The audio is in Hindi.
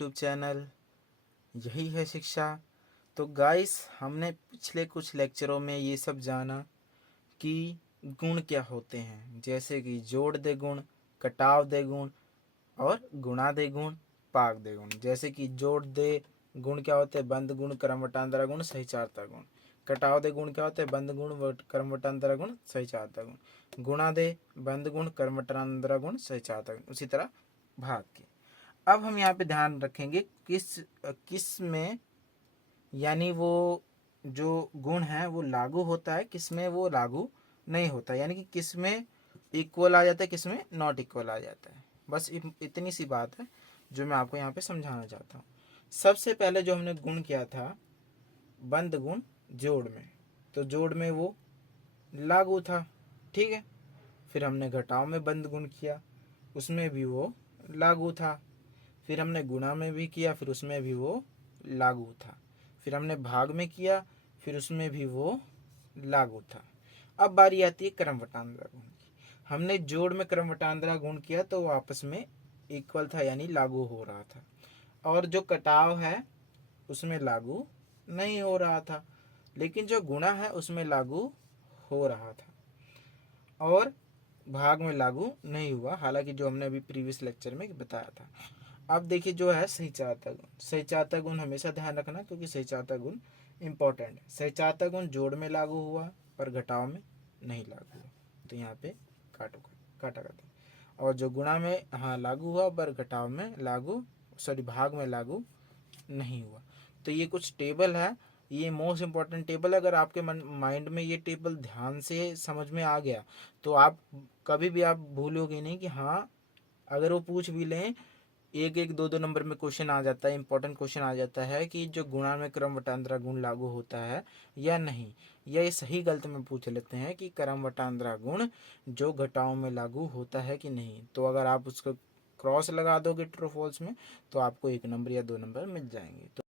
यूट्यूब चैनल यही है शिक्षा। तो गाइस, हमने पिछले कुछ लेक्चरों में ये सब जाना कि गुण क्या होते हैं, जैसे कि जोड़ दे गुण, कटाव दे गुण और गुणा दे गुण, पाग दे गुण। जैसे कि जोड़ दे गुण क्या होते हैं? बंध गुण, क्रम वटांतरा गुण, सहिचारता गुण। कटाव दे गुण क्या होते हैं? बंध गुण, क्रम वटांतरा गुण, सहिचारता गुण। गुणा दे बंध गुण, क्रम वटांतरा गुण, सहिचारता गुण। उसी तरह भाग के। अब हम यहाँ पे ध्यान रखेंगे किस में, यानी वो जो गुण है वो लागू होता है, किस में वो लागू नहीं होता, यानी कि किस में इक्वल आ जाता है, किस में नॉट इक्वल आ जाता है। बस इतनी सी बात है जो मैं आपको यहाँ पे समझाना चाहता हूँ। सबसे पहले जो हमने गुण किया था बंद गुण जोड़ में, तो जोड़ में वो लागू था, ठीक है। फिर हमने घटाव में बंद गुण किया, उसमें भी वो लागू था। फिर हमने गुणा में भी किया, फिर उसमें भी वो लागू था। फिर हमने भाग में किया, फिर उसमें भी वो लागू था। अब बारी आती है क्रम वटांतरा गुण की। हमने जोड़ में क्रम वटांतरा गुण किया तो वो आपस में इक्वल था, यानी लागू हो रहा था। और जो कटाव है उसमें लागू नहीं हो रहा था, लेकिन जो गुणा है उसमें लागू हो रहा था और भाग में लागू नहीं हुआ, हालांकि जो हमने अभी प्रीवियस लेक्चर में बताया था। अब देखिए जो है सहिचारता गुण। सहिचारता गुण हमेशा ध्यान रखना, क्योंकि सहिचारता गुण इंपॉर्टेंट है। सहिचारता गुण जोड़ में लागू हुआ पर घटाव में नहीं लागू हुआ, तो यहाँ पे काटा करते हैं। और जो गुणा में हाँ लागू हुआ पर घटाव में लागू, सॉरी भाग में लागू नहीं हुआ। तो ये कुछ टेबल है, ये मोस्ट इंपॉर्टेंट टेबल। अगर आपके माइंड में ये टेबल ध्यान से समझ में आ गया तो आप कभी भी आप भूलोगे नहीं कि हाँ, अगर वो पूछ भी लें, एक एक दो दो नंबर में क्वेश्चन आ जाता है, इंपॉर्टेंट क्वेश्चन आ जाता है कि जो गुणा में क्रम वटांतरा गुण लागू होता है या नहीं, या ये सही गलत में पूछ लेते हैं कि क्रम वटांतरा गुण जो घटाओं में लागू होता है कि नहीं। तो अगर आप उसको क्रॉस लगा दोगे ट्रू फॉल्स में तो आपको एक नंबर या दो नंबर मिल जाएंगे। तो